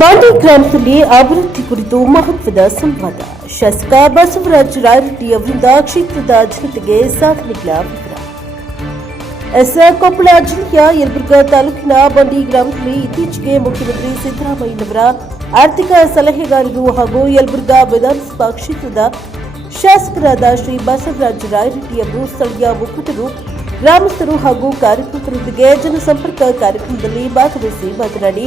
ಬಾಂಡಿ ಗ್ರಾಮದಲ್ಲಿ ಅಭಿವೃದ್ಧಿ ಕುರಿತು ಮಹತ್ವದ ಸಂವಾದ. ಶಾಸಕ ಬಸವರಾಜ ರಾಯರೆಡ್ಡಿ ಅವರಿಂದ ಕ್ಷೇತ್ರದ ಜನತೆಗೆ ಸಾಧನೆಗಳ ವಿವರ. ಕೊಪ್ಪಳ ಜಿಲ್ಲೆಯ ಯಲಬುರ್ಗಾ ತಾಲೂಕಿನ ಬಂಡಿ ಗ್ರಾಮದಲ್ಲಿ ಇತ್ತೀಚೆಗೆ ಮುಖ್ಯಮಂತ್ರಿ ಸಿದ್ದರಾಮಯ್ಯನವರ ಆರ್ಥಿಕ ಸಲಹೆಗಾರರು ಹಾಗೂ ಯಲಬುರ್ಗಾ ವಿಧಾನಸಭಾ ಕ್ಷೇತ್ರದ ಶಾಸಕರಾದ ಶ್ರೀ ಬಸವರಾಜ ರಾಯರೆಡ್ಡಿ ಅವರು ಸ್ಥಳೀಯ ಮುಖಂಡರು, ಗ್ರಾಮಸ್ಥರು ಹಾಗೂ ಕಾರ್ಯಕರ್ತರೊಂದಿಗೆ ಜನಸಂಪರ್ಕ ಕಾರ್ಯಕ್ರಮದಲ್ಲಿ ಭಾಗವಹಿಸಿ ಮಾತನಾಡಿ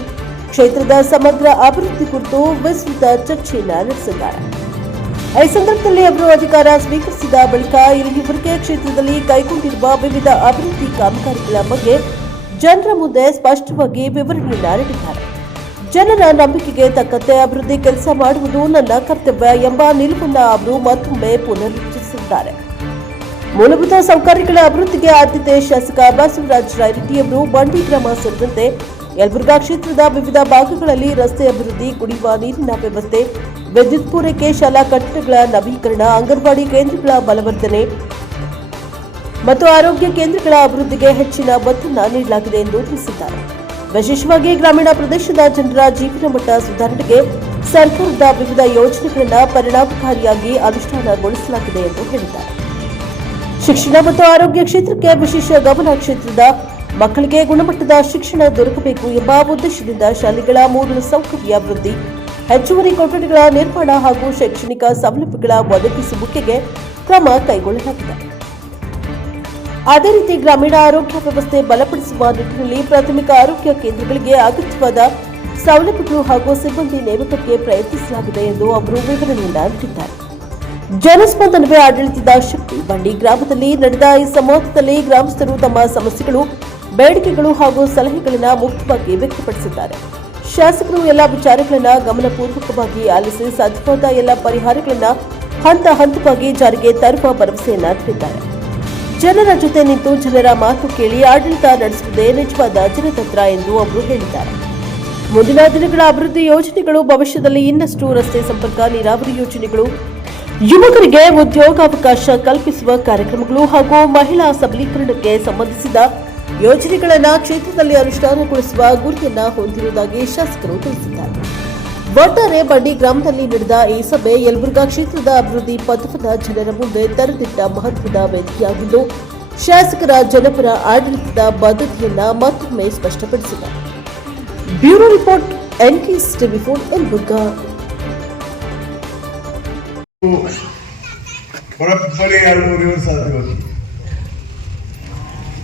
ಕ್ಷೇತ್ರದ ಸಮಗ್ರ ಅಭಿವೃದ್ಧಿ ಕುರಿತು ವಿಸ್ತೃತ ಚರ್ಚೆಯನ್ನು ನಡೆಸಿದ್ದಾರೆ. ಈ ಸಂದರ್ಭದಲ್ಲಿ ಅವರು ಅಧಿಕಾರ ಸ್ವೀಕರಿಸಿದ ಬಳಿಕ ಇಲ್ಲಿಯವರೆಗೆ ಕ್ಷೇತ್ರದಲ್ಲಿ ಕೈಗೊಂಡಿರುವ ವಿವಿಧ ಅಭಿವೃದ್ಧಿ ಕಾಮಗಾರಿಗಳ ಬಗ್ಗೆ ಜನರ ಮುಂದೆ ಸ್ಪಷ್ಟವಾಗಿ ವಿವರಣೆಯನ್ನು ನೀಡಿದ್ದಾರೆ. ಜನರ ನಂಬಿಕೆಗೆ ತಕ್ಕಂತೆ ಅಭಿವೃದ್ಧಿ ಕೆಲಸ ಮಾಡುವುದು ನನ್ನ ಕರ್ತವ್ಯ ಎಂಬ ನಿಲುವನ್ನು ಅವರು ಮತ್ತೊಮ್ಮೆ ಪುನರುಚ್ಚರಿಸಿದ್ದಾರೆ. ಮೂಲಭೂತ ಸೌಕರ್ಯಗಳ ಅಭಿವೃದ್ಧಿಗೆ ಆದ್ಯತೆ. ಶಾಸಕ ಬಸವರಾಜ ರಾಯರೆಡ್ಡಿ ಅವರು ಬಂಡಿ ಗ್ರಾಮ ಸೇರಿದಂತೆ ಯಲಬುರ್ಗಾ ಕ್ಷೇತ್ರದ ವಿವಿಧ ಭಾಗಗಳಲ್ಲಿ ರಸ್ತೆ ಅಭಿವೃದ್ಧಿ, ಕುಡಿಯುವ ನೀರಿನ ವ್ಯವಸ್ಥೆ, ವಿದ್ಯುತ್ ಪೂರೈಕೆ, ಶಾಲಾ ಕಟ್ಟಡಗಳ ನವೀಕರಣ, ಅಂಗನವಾಡಿ ಕೇಂದ್ರಗಳ ಬಲವರ್ಧನೆ ಮತ್ತು ಆರೋಗ್ಯ ಕೇಂದ್ರಗಳ ಅಭಿವೃದ್ಧಿಗೆ ಹೆಚ್ಚಿನ ಒತ್ತನ್ನು ನೀಡಲಾಗಿದೆ ಎಂದು ತಿಳಿಸಿದ್ದಾರೆ. ವಿಶೇಷವಾಗಿ ಗ್ರಾಮೀಣ ಪ್ರದೇಶದ ಜನರ ಜೀವನ ಮಟ್ಟ ಸುಧಾರಣೆಗೆ ಸರ್ಕಾರದ ವಿವಿಧ ಯೋಜನೆಗಳನ್ನು ಪರಿಣಾಮಕಾರಿಯಾಗಿ ಅನುಷ್ಠಾನಗೊಳಿಸಲಾಗಿದೆ ಎಂದು ಹೇಳಿದ್ದಾರೆ. ಶಿಕ್ಷಣ ಮತ್ತು ಆರೋಗ್ಯ ಕ್ಷೇತ್ರಕ್ಕೆ ವಿಶೇಷ ಗಮನ. ಕ್ಷೇತ್ರದ ಮಕ್ಕಳಿಗೆ ಗುಣಮಟ್ಟದ ಶಿಕ್ಷಣ ದೊರಕಬೇಕು ಎಂಬ ಉದ್ದೇಶದಿಂದ ಶಾಲೆಗಳ ಮೂಲ ಸೌಕರ್ಯ ಅಭಿವೃದ್ಧಿ, ಹೆಚ್ಚುವರಿ ಕೊಠಡಿಗಳ ನಿರ್ಮಾಣ ಹಾಗೂ ಶೈಕ್ಷಣಿಕ ಸೌಲಭ್ಯಗಳ ಒದಗಿಸುವಿಕೆಗೆ ಕ್ರಮ ಕೈಗೊಳ್ಳಲಾಗಿದೆ. ಅದೇ ರೀತಿ ಗ್ರಾಮೀಣ ಆರೋಗ್ಯ ವ್ಯವಸ್ಥೆ ಬಲಪಡಿಸುವ ನಿಟ್ಟಿನಲ್ಲಿ ಪ್ರಾಥಮಿಕ ಆರೋಗ್ಯ ಕೇಂದ್ರಗಳಿಗೆ ಅಗತ್ಯವಾದ ಸೌಲಭ್ಯಗಳು ಹಾಗೂ ಸಿಬ್ಬಂದಿ ನೇಮಕಕ್ಕೆ ಪ್ರಯತ್ನಿಸಲಾಗಿದೆ ಎಂದು ಅವರು ವಿವರಣೆಯನ್ನು ನೀಡಿದ್ದಾರೆ. ಜನಸ್ಪಂದನವೇ ಆಡಳಿತದ ಶಕ್ತಿ. ಬಂಡಿ ಗ್ರಾಮದಲ್ಲಿ ನಡೆದ ಈ ಸಂವಾದದಲ್ಲಿ ಗ್ರಾಮಸ್ಥರು ತಮ್ಮ ಸಮಸ್ಯೆಗಳು, ಬೇಡಿಕೆಗಳು ಹಾಗೂ ಸಲಹೆಗಳನ್ನು ಮುಕ್ತವಾಗಿ ವ್ಯಕ್ತಪಡಿಸಿದ್ದಾರೆ. ಶಾಸಕರು ಎಲ್ಲ ವಿಚಾರಗಳನ್ನು ಗಮನಪೂರ್ವಕವಾಗಿ ಆಲಿಸಿ ಸಾಧ್ಯವಾದ ಎಲ್ಲ ಪರಿಹಾರಗಳನ್ನು ಹಂತ ಹಂತವಾಗಿ ಜಾರಿಗೆ ತರುವ ಭರವಸೆಯನ್ನ ನೀಡಿದ್ದಾರೆ. ಜನರ ಜೊತೆ ನಿಂತು ಜನರ ಮಾತು ಕೇಳಿ ಆಡಳಿತ ನಡೆಸುವುದೇ ನಿಜವಾದ ಜನತಂತ್ರ ಎಂದು ಅವರು ಹೇಳಿದ್ದಾರೆ. ಮುಂದಿನ ದಿನಗಳ ಅಭಿವೃದ್ಧಿ ಯೋಜನೆಗಳು, ಭವಿಷ್ಯದಲ್ಲಿ ಇನ್ನಷ್ಟು ರಸ್ತೆ ಸಂಪರ್ಕ, ನೀರಾವರಿ ಯೋಜನೆಗಳು, ಯುವಕರಿಗೆ ಉದ್ಯೋಗಾವಕಾಶ ಕಲ್ಪಿಸುವ ಕಾರ್ಯಕ್ರಮಗಳು ಹಾಗೂ ಮಹಿಳಾ ಸಬಲೀಕರಣಕ್ಕೆ ಸಂಬಂಧಿಸಿದ ಯೋಜನೆಗಳನ್ನು ಕ್ಷೇತ್ರದಲ್ಲಿ ಅನುಷ್ಠಾನಗೊಳಿಸುವ ಗುರಿಯನ್ನ ಹೊಂದಿರುವುದಾಗಿ ಶಾಸಕರು ತಿಳಿಸಿದ್ದಾರೆ. ಒಟ್ಟಾರೆ ಬಂಡಿ ಗ್ರಾಮದಲ್ಲಿ ನಡೆದ ಈ ಸಭೆ ಯಲಬುರ್ಗಾ ಕ್ಷೇತ್ರದ ಅಭಿವೃದ್ಧಿ ಪಥವನ್ನು ಜನರ ಮುಂದೆ ತೆರೆದಿಟ್ಟ ಮಹತ್ವದ ವೇದಿಕೆಯಾಗಿದ್ದು, ಶಾಸಕರ ಜನಪರ ಆಡಳಿತದ ಬದ್ಧತೆಯನ್ನ ಮತ್ತೊಮ್ಮೆ ಸ್ಪಷ್ಟಪಡಿಸಿದೆ. Bureau report, NKS TV4 Yelburga. ಬರೋಬ್ಬರಿ 2 ವರ್ಷ ಆಯ್ತು.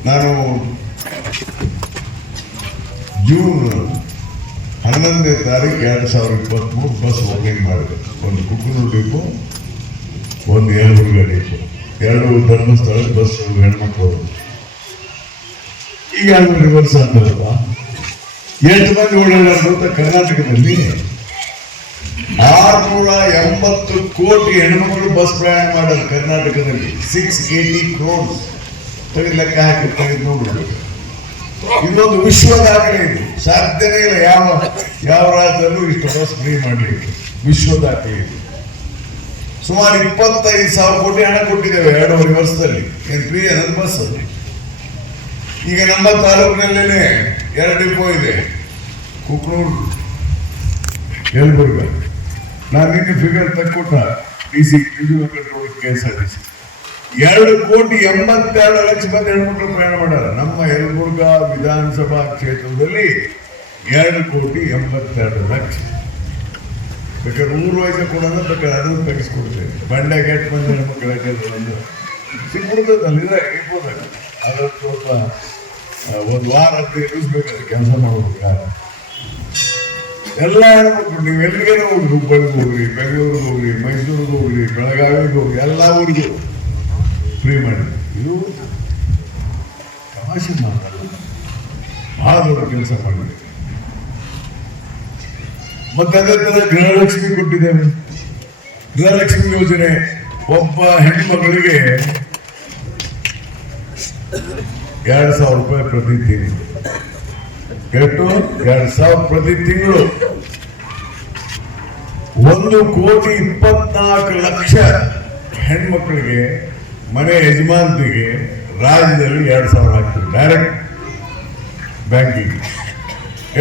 ನಾನು ಜೂನ್ 11ನೇ ತಾರೀಕು 2023 ಬಸ್ ಓಪನಿಂಗ್ ಮಾಡಿದೆ. ಒಂದು ಕುಕ್ಕನೂರು ಡಿಪೋ, ಒಂದು ಯಲಬುರ್ಗಾ ಡಿಪೋ, 2 ಧರ್ಮಸ್ಥಳ ಬಸ್ ಹೆಣ್ಮಕ್ಳು. ಈಗ 2 ವರ್ಷ ಆದ್ಮೇಲೆ ಎಷ್ಟು ಮಂದಿ ಓಡಾಡೋದು ಕರ್ನಾಟಕದಲ್ಲಿ 680 ಕೋಟಿ ಹೆಣ್ಮಕ್ಳು ಬಸ್ ಪ್ರಯಾಣ ಮಾಡೋದು ಕರ್ನಾಟಕದಲ್ಲಿ. 680 crores ಲೆಕ್ಕ ಹಾಕಿ ತೆಗೆದು ನೋಡ್ಬೇಕು. ಇದೊಂದು ವಿಶ್ವ ದಾಖಲೆ. ಇದು ಸಾಧ್ಯನೇ ಇಲ್ಲ ಯಾವ ರಾಜ್ಯದಲ್ಲೂ ಇಷ್ಟು ಬಸ್ ಫ್ರೀ ಮಾಡಲಿಕ್ಕೆ. ವಿಶ್ವ ದಾಖಲೆ ಇದು. ಸುಮಾರು 25,000 ಕೋಟಿ ಹಣ ಕೊಟ್ಟಿದ್ದೇವೆ 2.5 ವರ್ಷದಲ್ಲಿ. ಏನು ಫ್ರೀ ಅನ್ನೋದು ಬಸ್. ಈಗ ನಮ್ಮ ತಾಲೂಕಿನಲ್ಲೇ 2 ಡಿಪೋ ಇದೆ, ಕುಕ್ನೂರು, ಯಲಬುರ್ಗಾ. ನಾನು ನಿನ್ನೆ ಫಿಗರ್ ತಕ್ಕೊಟ್ಟ DC KSRTC 2,82,00,000 ಮಂದಿ ಹೆಣ್ಮಕ್ಳು ಪ್ರಯಾಣ ಮಾಡ್ಯಾರ. ನಮ್ಮ ಯಲಬುರ್ಗಾ ವಿಧಾನಸಭಾ ಕ್ಷೇತ್ರದಲ್ಲಿ 2,82,00,000. ಬೇಕಾದ್ರೆ ಊರು ವಯಸ್ಸ ಕೊಡೋಣ, ಬೇಕಾದ್ರೆ ಅದನ್ನು ತೆಗೆಸ್ಕೊಡ್ತೇವೆ. ಬಂಡೆಗೆ 8 ಮಂದಿ ಹೆಣ್ಮಕ್ಳು ಸಿಕ್ಬಿಡ್ತದಲ್ಲ, ಇರ್ಬೋದಾಗ ಅದ್ರ ಸ್ವಲ್ಪ ಒಂದು ವಾರ ಅಂತ ಇರಿಸ್ಬೇಕಾದ್ರೆ ಕೆಲಸ ಮಾಡ್ಬೇಕಾದ್ರೆ ಎಲ್ಲ ಹೆಣ್ಮಕ್ಳು ನೀವು ಎಲ್ಲಿಗೆ ಹೋಗ್ರಿ, ಹುಬ್ಬಳ್ಳಿಗೆ ಹೋಗ್ರಿ, ಬೆಂಗಳೂರಿಗೆ ಹೋಗ್ರಿ, ಮೈಸೂರಿಗೆ ಹೋಗ್ರಿ, ಬೆಳಗಾವಿಗೆ ಹೋಗ್ರಿ, ಎಲ್ಲ ಊರಿಗೂ ಫ್ರೀ ಮಾಡಿ. ಇದು ತಮಾಷೆ ಮಾತಲ್ಲ, ಬಹಳ ದೊಡ್ಡ ಕೆಲಸ ಮಾಡಿದೆ. ಮತ್ತೆ ಅದೇ ತರ ಗೃಹಲಕ್ಷ್ಮಿ ಕೊಟ್ಟಿದ್ದೇವೆ. ಗೃಹಲಕ್ಷ್ಮಿ ಯೋಜನೆ ಒಬ್ಬ ಹೆಣ್ಮಗಳಿಗೆ 2,000 ರೂಪಾಯಿ ಪ್ರತಿ ತಿಂಗಳು. ಎಷ್ಟು? 2,000 ಪ್ರತಿ ತಿಂಗಳು. 1,24,00,000 ಹೆಣ್ಮಕ್ಳಿಗೆ, ಮನೆ ಯಜಮಾನ್ತಿಗೆ ರಾಜ್ಯದಲ್ಲಿ 2,000 ಹಾಕ್ತೀವಿ ಡೈರೆಕ್ಟ್ ಬ್ಯಾಂಕಿಂಗ್.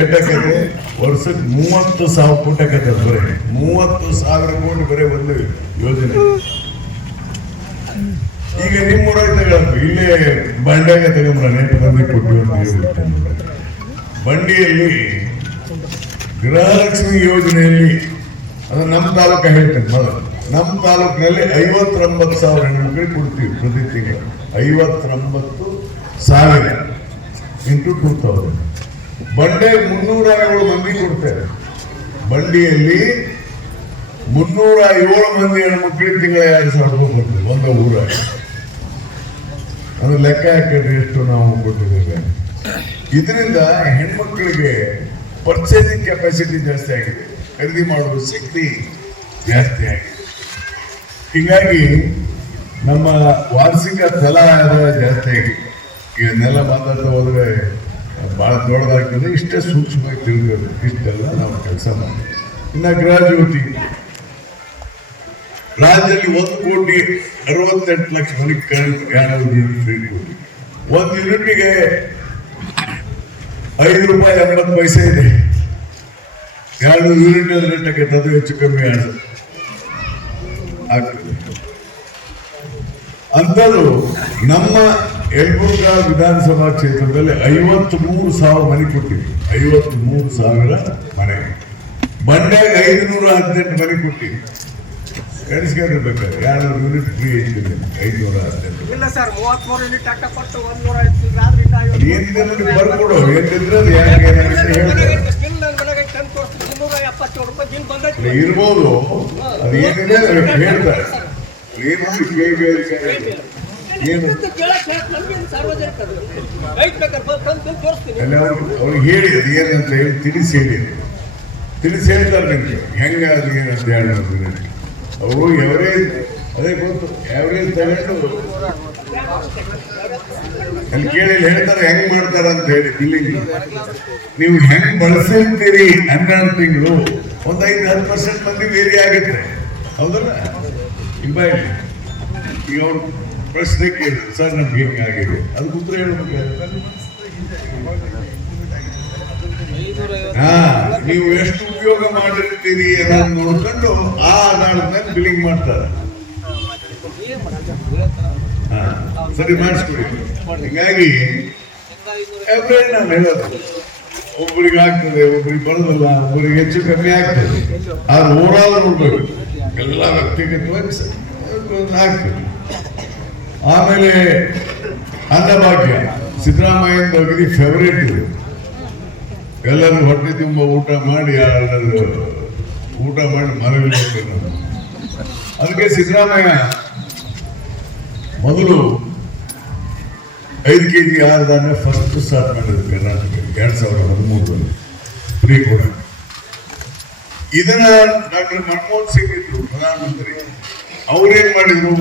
ಎಷ್ಟಕ್ಕಂದ್ರೆ ವರ್ಷಕ್ಕೆ 30,000 ಕೋಟಿ ಆಕತ್ತೆ. ಬರೀ 30,000 ಕೋಟಿ ಬರೀ ಒಂದು ಯೋಜನೆ. ಈಗ ನಿಮ್ಮೂರಾಗ ತಗೊಳ್ಬೇಕು, ಇಲ್ಲೇ ಬಂಡ್ಯಾಗ ತಗೊಂಡ್ರ ನೆಟ್ಟು ಬಂದು ಕೊಟ್ಟು ಅಂತ ಹೇಳ್ಬಿಡ್ತೇನೆ. ಬಂಡಿಯಲ್ಲಿ ಗೃಹಲಕ್ಷ್ಮಿ ಯೋಜನೆಯಲ್ಲಿ ಅದು ನಮ್ಮ ತಾಲೂಕ ಹೇಳ್ತೇನೆ ಮೊದಲು. ನಮ್ಮ ತಾಲೂಕಿನಲ್ಲಿ 59,000 ಹೆಣ್ಮಕ್ಳಿಗೆ ಕೊಡ್ತೀವಿ ಪ್ರತಿ ತಿಂಗಳು. 59,000 ಇಂಟು 2,000. ಬಂಡೆ 307 ಮಂದಿ ಕೊಡ್ತಾರೆ. ಬಂಡಿಯಲ್ಲಿ 307 ಮಂದಿ ಹೆಣ್ಮಕ್ಳಿಗೆ ತಿಂಗಳ 2,000 ರೂಪಾಯಿ ಕೊಡ್ತೀವಿ ಒಂದು ಊರಾಗ. ಅದು ಲೆಕ್ಕ ಹಾಕಿದ್ರೆ ಎಷ್ಟು ನಾವು ಕೊಟ್ಟಿದ್ದೇವೆ. ಇದರಿಂದ ಹೆಣ್ಮಕ್ಳಿಗೆ ಪರ್ಚೇಸಿಂಗ್ ಕೆಪಾಸಿಟಿ ಜಾಸ್ತಿ ಆಗಿದೆ, ಖರೀದಿ ಮಾಡುವ ಶಕ್ತಿ ಜಾಸ್ತಿ ಆಗಿದೆ. ಹೀಗಾಗಿ ನಮ್ಮ ವಾರ್ಷಿಕ ತಲಾ ಆದಾಯ ಜಾಸ್ತಿ ಆಗಿದೆ. ಈಗ ನೆಲ ಮಾತಾಡ್ತಾ ಹೋದ್ರೆ ಬಹಳ ದೊಡ್ಡದಾಗ್ತದೆ. ಇಷ್ಟೇ ಸೂಕ್ಷ್ಮವಾಗಿ ತಿಳ್ಕೊಬೇಕು. ಇಷ್ಟೆಲ್ಲ ನಾವು ಕೆಲಸ ಮಾಡಿ. ಇನ್ನು ಗೃಹ ಜ್ಯೋತಿ ರಾಜ್ಯದಲ್ಲಿ 1,68,00,000 ಮನೆಗೆ ಕರೆಂಟ್ ಒಂದು ಯೂನಿಟ್ಗೆ ₹5.80 ಇದೆ. 2 ಯೂನಿಟ್ ರೇಟಕ್ಕೆ ಅದು ಹೆಚ್ಚು ಕಮ್ಮಿ ಆಗ್ತದೆ. ಅಂಥದ್ದು ನಮ್ಮ ಯಲಬುರ್ಗಾ ವಿಧಾನಸಭಾ ಕ್ಷೇತ್ರದಲ್ಲಿ 53,000 ಮನೆ ಕೊಟ್ಟಿವಿ. 53,000 ಮನೆ. ಬಂಡ್ಯಾಗ 518 ಮನೆ ಕೊಟ್ಟಿವಿ. ಕಳಿಸ್ಕೊಂಡಿರ್ಬೇಕಾದ್ರೆ 2 ಯೂನಿಟ್ ಫ್ರೀ ಐತಿದೆ. 518 ಇಲ್ಲ ಸರ್, 33 ಯೂನಿಟ್ ಅಕ್ಕಪಟ್ಟು 105 ಏನಿದೆ ನೋಡಿ ಬರ್ಕೊಡು. ಏನಿದ್ರೆ ಅದು ಯಾಕೆ ಇರ್ಬೋದು. ಅದು ಏನಿದೆ ಹೇಳ್ತಾರೆ. ಏನು ಅವ್ರಿಗೆ ಹೇಳಿ ಅದು ಏನಂತ ಹೇಳಿ ತಿಳಿಸಿ ಹೇಳ್ತಾರೆ ನಿಮಗೆ ಹೆಂಗ ಅದು ಏನಂತ ಹೇಳೋದು. ಅವರು ಎವರೇಜ್ ಅದೇ ಗೊತ್ತು, ಎವರೇಜ್ ತಗೊಂಡು ಅಲ್ಲಿ ಕೇಳಿ ಹೇಳ್ತಾರೆ ಹೆಂಗ್ ಮಾಡ್ತಾರ ಅಂತ ಹೇಳಿ. ಬಿಲ್ಲಿಂಗ್ ನೀವು ಹೆಂಗ್ ಬಳಸಿರ್ತೀರಿ 12 ತಿಂಗಳು ಒಂದು 5-10% ಮಂದಿ ವೇರಿ ಆಗುತ್ತೆ. ಹೌದಲ್ಲ? ಇಲ್ಲ ಈಗ ಅವ್ರು ಪ್ರಶ್ನೆ ಕೇಳಿದ್ರು, ಸರ್ ನಮ್ಗೆ ಹೆಂಗಾಗಿದೆ, ಅದಕ್ಕೆ ಉತ್ತರ ಹೇಳ್ಬೇಕಾಗುತ್ತೆ. ನೀವು ಎಷ್ಟು ಉಪಯೋಗ ಮಾಡಿರ್ತೀರಿ ಅನ್ನೋದು ನೋಡ್ಕೊಂಡು ಆ ಆಧಾರದ ಮೇಲೆ ಬಿಲ್ಲಿಂಗ್ ಮಾಡ್ತಾರೆ. ಸರಿ ಮಾಡಿಸ್ಕೊಡಿ. ಹೀಗಾಗಿ ಎವ್ರೇಜ್ ನಾವು ಹೇಳೋದು ಒಬ್ಬರಿಗೆ ಆಗ್ತದೆ, ಒಬ್ಬರಿಗೆ ಬರೋದಿಲ್ಲ, ಒಬ್ಬರಿಗೆ ಹೆಚ್ಚು ಕಮ್ಮಿ ಆಗ್ತದೆ. ಆದ್ರೆ ಓವರಾಲ್ ನೋಡ್ಬೇಕು, ಎಲ್ಲ ವ್ಯಕ್ತಿಗತವಾಗಿ ಆಗ್ತದೆ. ಆಮೇಲೆ ಅನ್ನಭಾಗ್ಯ ಸಿದ್ದರಾಮಯ್ಯನ ಅಗದಿ ಫೇವರೇಟ್ ಇದೆ. ಎಲ್ಲರೂ ಹೊಟ್ಟೆ ತುಂಬ ಊಟ ಮಾಡಿ ಮರಬೇಕು. ಅದಕ್ಕೆ ಸಿದ್ದರಾಮಯ್ಯ ಮೊದಲು 5 kg ಆಹಾರಧಾನ್ಯ ಫಸ್ಟ್ ಸ್ಟಾರ್ಟ್ ಮಾಡಿದ್ರು ಕರ್ನಾಟಕ 2013 ಫ್ರೀ ಕೂಡ. ಇದನ್ನ ಡಾಕ್ಟರ್ ಮನಮೋಹನ್ ಸಿಂಗ್ ಇದ್ರು ಪ್ರಧಾನಮಂತ್ರಿ. ಅವ್ರೇನ್ ಮಾಡಿದ್ರು,